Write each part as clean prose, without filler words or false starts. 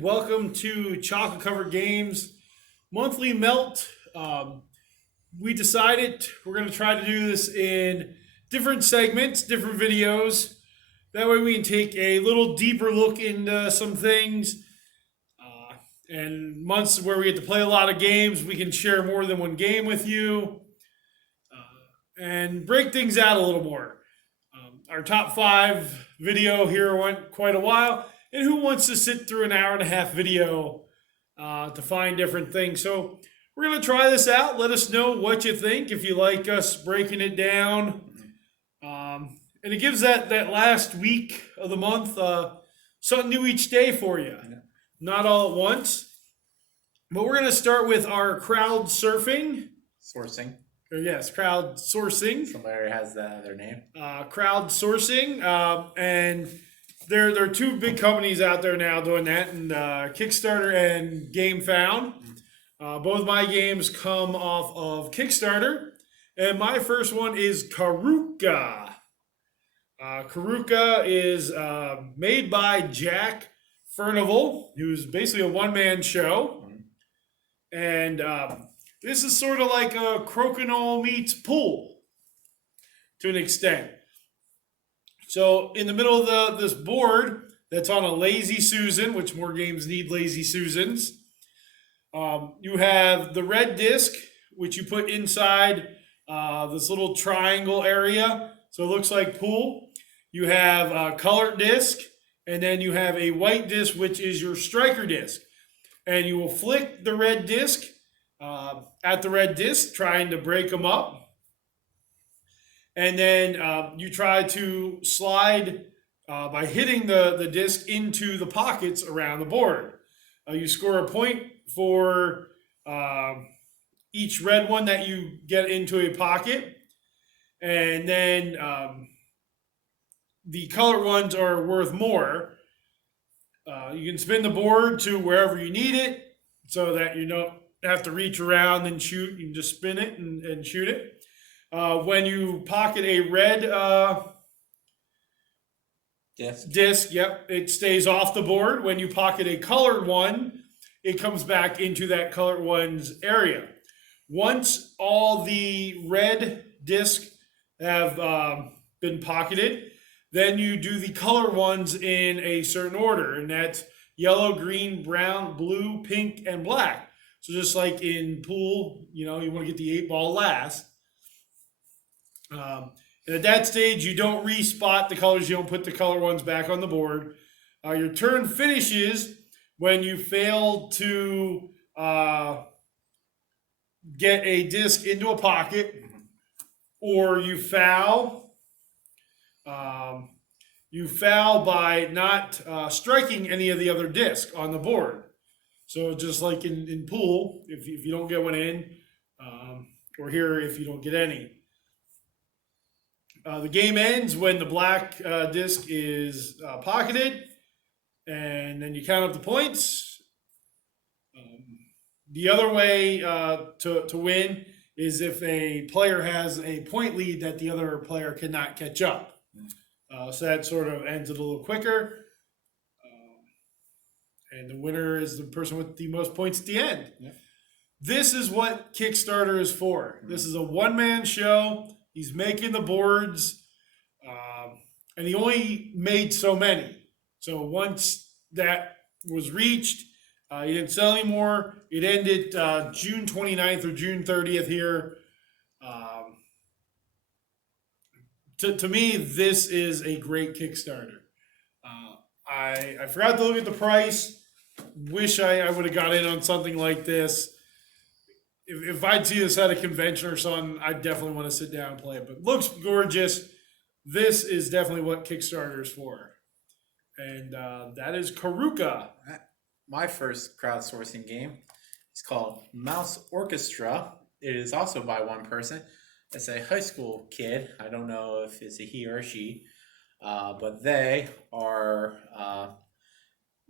and welcome to Chocolate Covered Games Monthly Melt. We decided we're going to try to do this in different segments, different videos. That way we can take a little deeper look into some things. And months where we get to play a lot of games, we can share more than one game with you and break things out a little more. Our top 5 video here went quite a while. And who wants to sit through an hour and a half video to find different things? So we're going to try this out. Let us know what you think, if you like us breaking it down. And it gives that last week of the month something new each day for you. Not all at once. But we're going to start with our crowdsourcing. Crowdsourcing. Somebody has their name. Crowdsourcing. And there are 2 big companies out there now doing that, and Kickstarter and GameFound. Both my games come off of Kickstarter, and my first one is Karuka. Karuka is made by Jack Furnival, who's basically a one-man show, and this is sort of like a Crokinole meets Pool to an extent. So in the middle of this board that's on a Lazy Susan, which more games need Lazy Susans, you have the red disc, which you put inside this little triangle area. So it looks like pool. You have a colored disc, and then you have a white disc, which is your striker disc. And you will flick the red disc at the red disc, trying to break them up. And then you try to slide by hitting the disc into the pockets around the board. You score a point for each red one that you get into a pocket. And then the colored ones are worth more. You can spin the board to wherever you need it so that you don't have to reach around and shoot. You can just spin it and shoot it. When you pocket a red disc, it stays off the board. When you pocket a colored one, it comes back into that colored one's area. Once all the red discs have been pocketed, then you do the colored ones in a certain order, and that's yellow, green, brown, blue, pink, and black. So just like in pool, you want to get the 8-ball last. And at that stage, you don't respot the colors. You don't put the color ones back on the board. Your turn finishes when you fail to get a disc into a pocket, or you foul. You foul by not striking any of the other discs on the board. So just like in pool, if you don't get one in, or here if you don't get any. The game ends when the black disc is pocketed, and then you count up the points. The other way to win is if a player has a point lead that the other player cannot catch up. So that sort of ends it a little quicker. And the winner is the person with the most points at the end. Yeah. This is what Kickstarter is for. This is a one-man show. He's making the boards, and he only made so many. So once that was reached, he didn't sell anymore. It ended June 29th or June 30th here. To me, this is a great Kickstarter. I forgot to look at the price. Wish I would have got in on something like this. If I'd see this at a convention or something, I'd definitely want to sit down and play it. But looks gorgeous. This is definitely what Kickstarter is for. And that is Karuka. My first crowdsourcing game is called Mouse Orchestra. It is also by one person. It's a high school kid. I don't know if it's a he or a she. But they are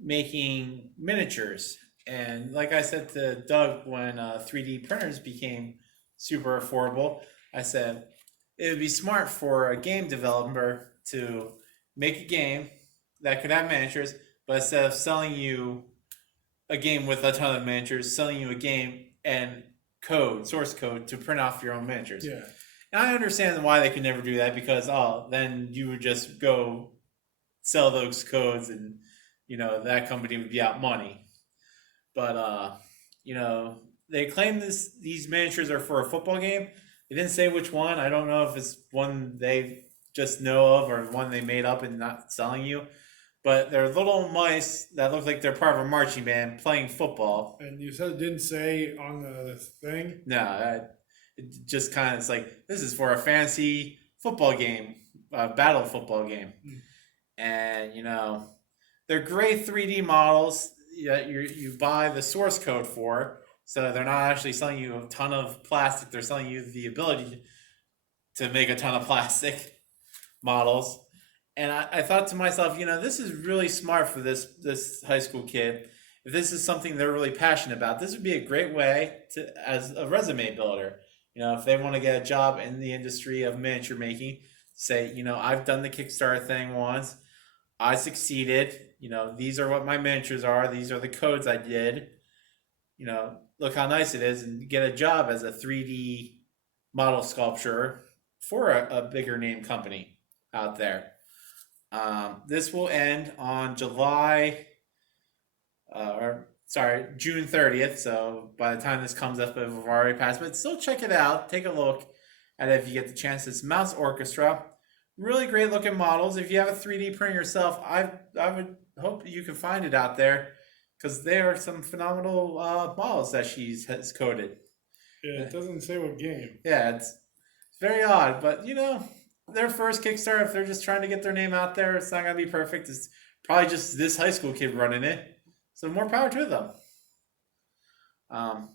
making miniatures. And like I said to Doug, when 3D printers became super affordable, I said it would be smart for a game developer to make a game that could have miniatures, but instead of selling you a game with a ton of miniatures, selling you a game and source code to print off your own miniatures. Yeah. And I understand why they could never do that because then you would just go sell those codes and that company would be out money. But they claim these miniatures are for a football game. They didn't say which one. I don't know if it's one they just know of or one they made up and not selling you. But they're little mice that look like they're part of a marching band playing football. And you said it didn't say on the thing? No, it just kind of is like, this is for a fancy football game, battle football game. And, they're great 3D models that you buy the source code for. So they're not actually selling you a ton of plastic. They're selling you the ability to make a ton of plastic models. And I thought to myself, this is really smart for this high school kid. If this is something they're really passionate about, this would be a great way as a resume builder. If they want to get a job in the industry of miniature making, say, I've done the Kickstarter thing once. I succeeded. These are what my miniatures are. These are the codes I did. Look how nice it is, and get a job as a 3D model sculpture for a bigger name company out there. This will end on June 30th. So by the time this comes up, it will already passed. But still check it out. Take a look at it if you get the chance. It's Mouse Orchestra. Really great looking models. If you have a 3D printer yourself, I would hope you can find it out there because they are some phenomenal models that has coded. Yeah, it doesn't say what game. Yeah, it's very odd, but their first Kickstarter, if they're just trying to get their name out there, it's not going to be perfect. It's probably just this high school kid running it. So more power to them.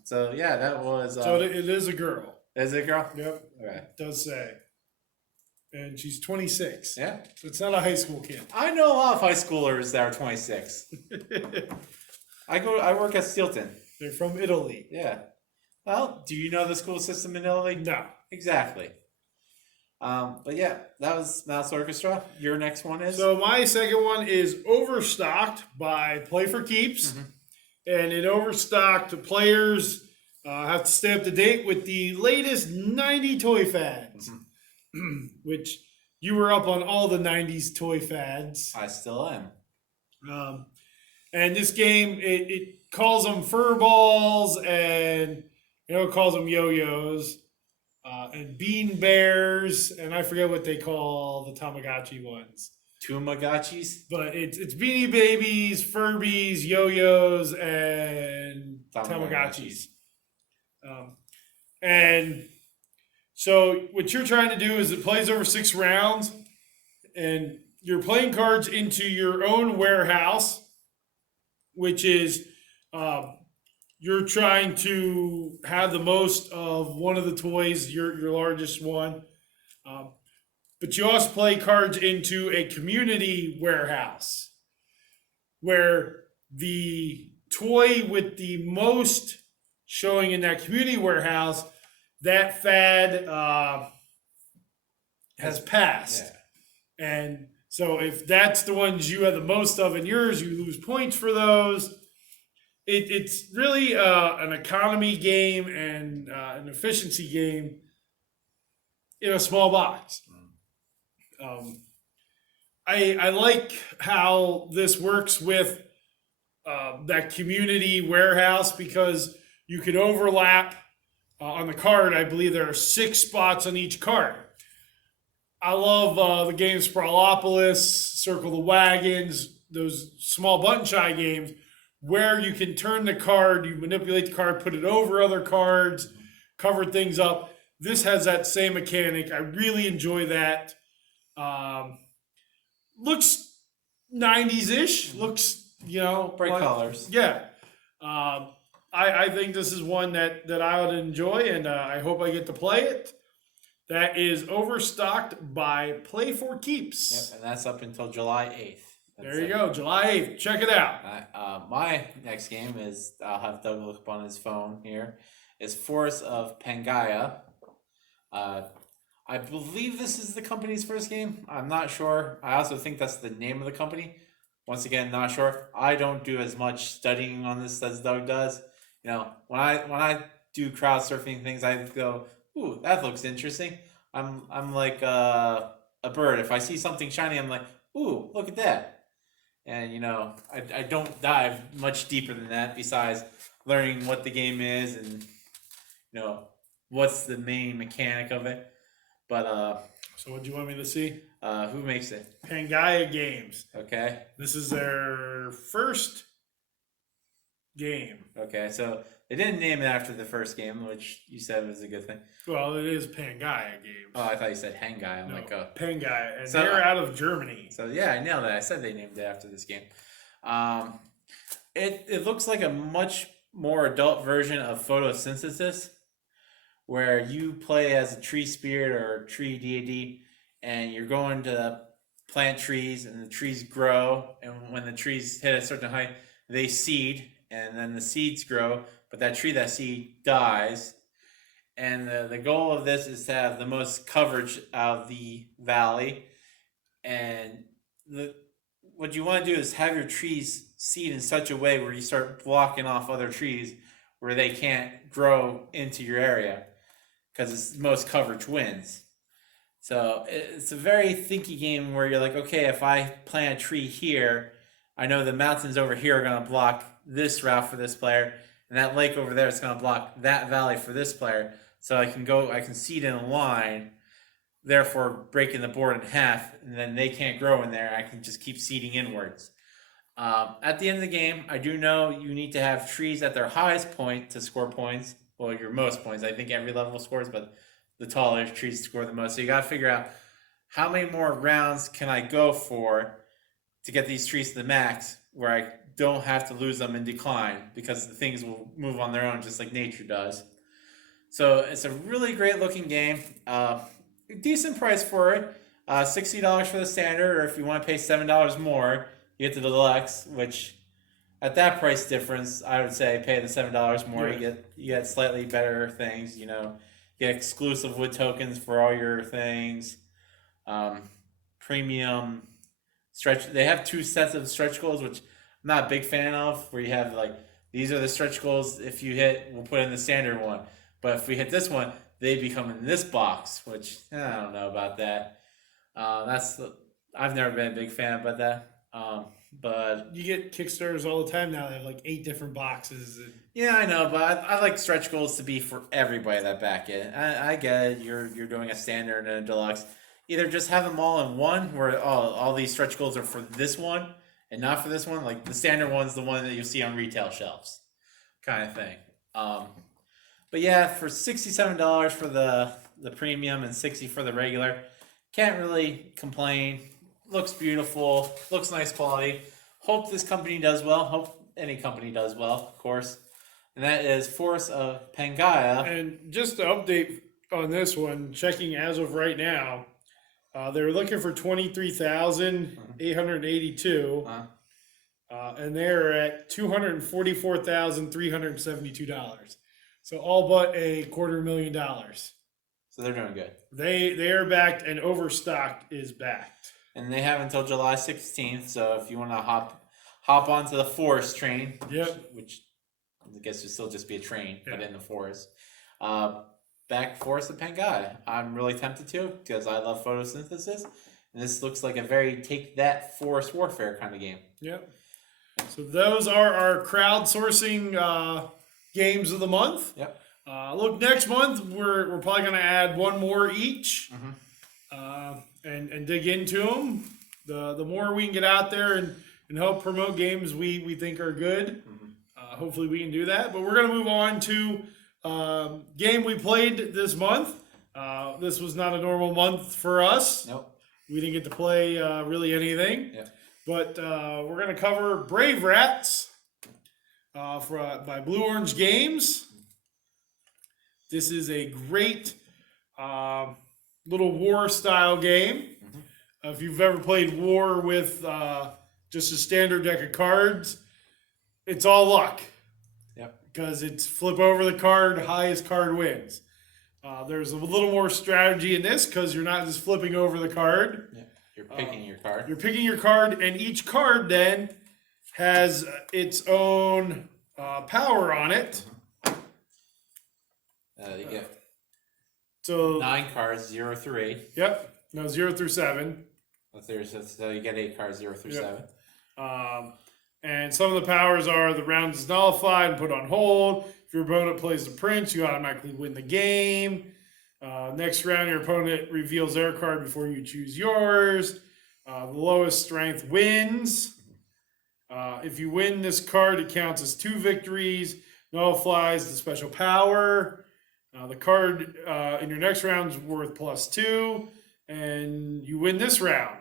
So yeah, that was. So it is a girl. Is it a girl? Yep. Okay. It does say. And she's 26. Yeah. So it's not a high school kid. I know a lot of high schoolers that are 26. I work at Stilton. They're from Italy. Yeah. Well, do you know the school system in Italy? No. Exactly. But yeah, that was Mouse Orchestra. Your next one is? So my second one is Overstocked by Play for Keeps. Mm-hmm. And in Overstocked, players have to stay up to date with the latest 90 toy fads. Mm-hmm. Which you were up on all the 90s toy fads. I still am. And this game, it calls them fur balls and it calls them yo-yos. And bean bears, and I forget what they call the Tamagotchi ones. Tamagotchis? But it's Beanie Babies, Furbies, yo-yos, and Tamagotchis. And so what you're trying to do is it plays over 6 rounds, and you're playing cards into your own warehouse, which is you're trying to have the most of one of the toys, your largest one. But you also play cards into a community warehouse where the toy with the most showing in that community warehouse, that fad has passed. Yeah. And so if that's the ones you have the most of in yours, you lose points for those. It's really an economy game and an efficiency game in a small box. I like how this works with that community warehouse because you can overlap on the card. I believe there are 6 spots on each card. I love the game Sprawlopolis, Circle the Wagons, those small button shy games where you can turn the card, you manipulate the card, put it over other cards, cover things up. This has that same mechanic. I really enjoy that. Looks 90s-ish. Looks, bright colors. Yeah. I think this is one that I would enjoy, and I hope I get to play it. That is Overstocked by Play for Keeps. Yep, and that's up until July 8th. There you go, July 8th. Check it out. My next game is, I'll have Doug look up on his phone here, is Force of Pangaya. I believe this is the company's first game. I'm not sure. I also think that's the name of the company. Once again, not sure. I don't do as much studying on this as Doug does. When I do crowdsurfing things, I go, "Ooh, that looks interesting." I'm like a bird. If I see something shiny, I'm like, "Ooh, look at that." And I don't dive much deeper than that. Besides learning what the game is and what's the main mechanic of it. But So what do you want me to see? who makes it? Pangaya Games. Okay. This is their first game. Okay. So they didn't name it after the first game, which you said was a good thing. Well, it is Pangaya Games. Oh, I thought you said Hanggai. I'm No, like, oh. Pangaya, and So- they're out of Germany. So yeah, I nailed it. I said they named it after this game. It looks like a much more adult version of photosynthesis, where you play as a tree spirit or a tree deity, and you're going to plant trees, and the trees grow, and when the trees hit a certain height, they seed, and then the seeds grow, but that tree, that seed dies. And the goal of this is to have the most coverage of the valley. And what you want to do is have your trees seed in such a way where you start blocking off other trees where they can't grow into your area, because it's the most coverage wins. So it's a very thinky game where you're like, okay, if I plant a tree here, I know the mountains over here are going to block this route for this player, and that lake over there is going to block that valley for this player. So I can seed in a line, therefore breaking the board in half, and then they can't grow in there. I can just keep seeding inwards. At the end of the game, I do know you need to have trees at their highest point to score points. Well, your most points. I think every level scores, but the taller trees score the most. So you got to figure out how many more rounds can I go for to get these trees to the max, where I don't have to lose them in decline, because the things will move on their own just like nature does. So it's a really great looking game. Decent price for it. $60 for the standard, or if you want to pay $7 more, you get the deluxe, which at that price difference, I would say pay the $7 more. Yeah. You get slightly better things. You get exclusive wood tokens for all your things. Premium stretch. They have 2 sets of stretch goals, which I'm not a big fan of. Where you have like, these are the stretch goals. If you hit, we'll put in the standard one. But if we hit this one, they become in this box, which I don't know about that. I've never been a big fan about that. But You get Kickstarters all the time now. They have like 8 different boxes. And yeah, I know. But I like stretch goals to be for everybody that back it. I get it. You're doing a standard and a deluxe. Either just have them all in one, where all these stretch goals are for this one and not for this one. Like the standard one's the one that you'll see on retail shelves, kind of thing. But yeah, for $67 for the premium and $60 for the regular, can't really complain. Looks beautiful, looks nice quality. Hope this company does well. Hope any company does well, of course. And that is Force of Pangaya. And just to update on this one, checking as of right now, they're looking for 23,882, and they're at $244,372. So all but $250,000. So they're doing good. They are backed, and Overstocked is backed. And they have until July 16th. So if you want to hop onto the Force train, Yep. which I guess would still just be a train, but Yeah. in the forest. Back Force of Pangaya. I'm really tempted to, because I love photosynthesis, and this looks like a very take that forest warfare kind of game. Yep. So those are our crowdsourcing games of the month. Yep. Look, next month we're probably going to add one more each, and dig into them. The more we can get out there and help promote games we think are good. Hopefully we can do that. But we're going to move on to game we played this month. This was not a normal month for us. Nope. We didn't get to play really anything. Yep. But we're going to cover Brave Rats by Blue Orange Games. This is a great little war style game. If you've ever played war with just a standard deck of cards, it's all luck. Yep. Because it's flip over the card, highest card wins. There's a little more strategy in this because you're not just flipping over the card. Yep. You're picking your card. You're picking your card, and each card then has its own power on it. You get So 9 cards, 0 through 8. Yep. No, 0 through 7. So you get 8 cards, 0 through 7. And some of the powers are the round is nullified and put on hold. If your opponent plays the prince, you automatically win the game. Next round, your opponent reveals their card before you choose yours. The lowest strength wins. If you win this card, it counts as 2 victories. Nullifies the special power. The card in your next round is worth +2, and you win this round.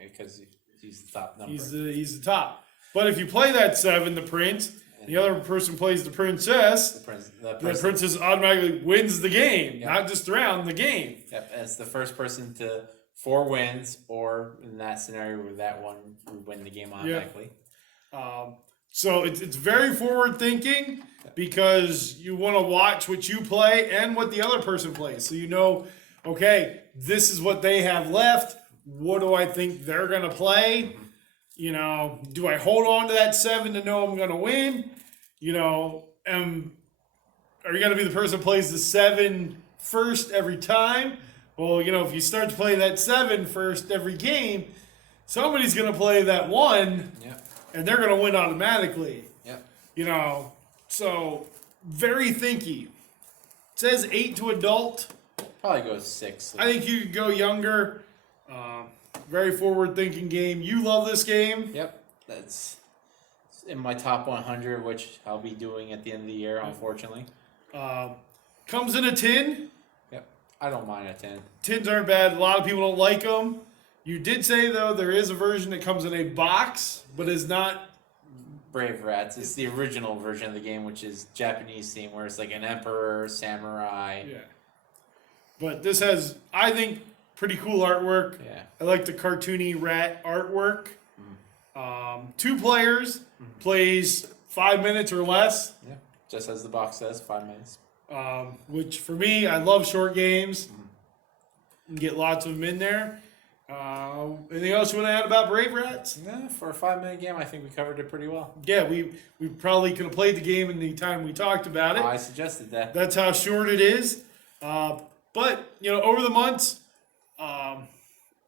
Because he's the top number. He's the top. But if you play that 7, the prince, the other person plays the princess, the princess automatically wins the game. Yep. Not just the round, the game. Yep, it's the first person to 4 wins, or in that scenario where that one would win the game automatically. Yep. So it's very forward thinking because you want to watch what you play and what the other person plays. So you know, okay, this is what they have left. What do I think they're going to play? You know, do I hold on to that 7 to know I'm going to win? You know, are you going to be the person that plays the 7 first every time? Well, you know, if you start to play that 7 first every game, somebody's going to play that 1, and they're going to win automatically. Yep. You know, so very thinky. It says 8 to adult. Probably go 6. I think you could go younger. Very forward-thinking game. You love this game. Yep, that's in my top 100, which I'll be doing at the end of the year, unfortunately. Comes in a tin. Yep, I don't mind a tin. Tins aren't bad. A lot of people don't like them. You did say, though, there is a version that comes in a box, but is not... Brave Rats. It's the original version of the game, which is Japanese theme, where it's like an emperor, samurai. Yeah. But this has, I think, pretty cool artwork. Yeah. I like the cartoony rat artwork. 2 players, plays 5 minutes or less. Yeah, just as the box says, 5 minutes. Which for me, I love short games. You can get lots of them in there. Anything else you want to add about Brave Rats? No, for a 5-minute game, I think we covered it pretty well. Yeah, we probably could have played the game in the time we talked about it. I suggested that. That's how short it is. But, you know, over the months,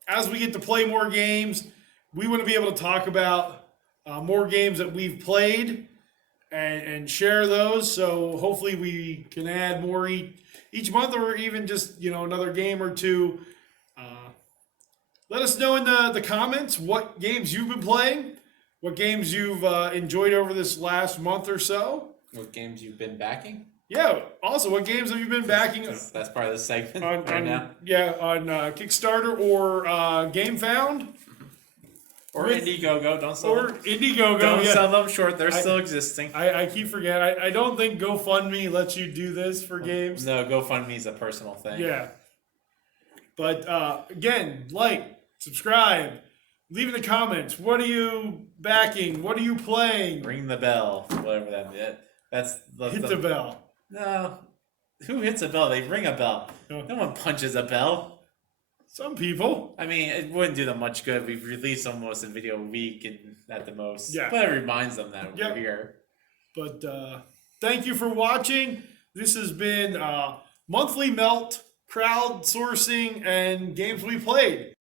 as we get to play more games, we want to be able to talk about more games that we've played and share those. So hopefully we can add more each month, or even just, you know, another game or 2. Let us know in the comments what games you've been playing, what games you've enjoyed over this last month or so. What games you've been backing? Yeah. Also, what games have you been backing? That's part of the segment on now. Yeah, on Kickstarter or GameFound. Or Indiegogo. Don't sell them. Indiegogo. Don't sell them short. They're still existing. I keep forgetting. I don't think GoFundMe lets you do this for games. No, GoFundMe is a personal thing. Yeah. But again, like, subscribe, leave in the comments. What are you backing? What are you playing? Ring the bell. Whatever that is. That's Hit the bell. No. Who hits a bell? They ring a bell. No. No one punches a bell. Some people. I mean, it wouldn't do them much good. We've released almost a video a week and at the most. Yeah. But it reminds them that we're here. But thank you for watching. This has been Monthly Melt, Crowdsourcing, and Games We Played.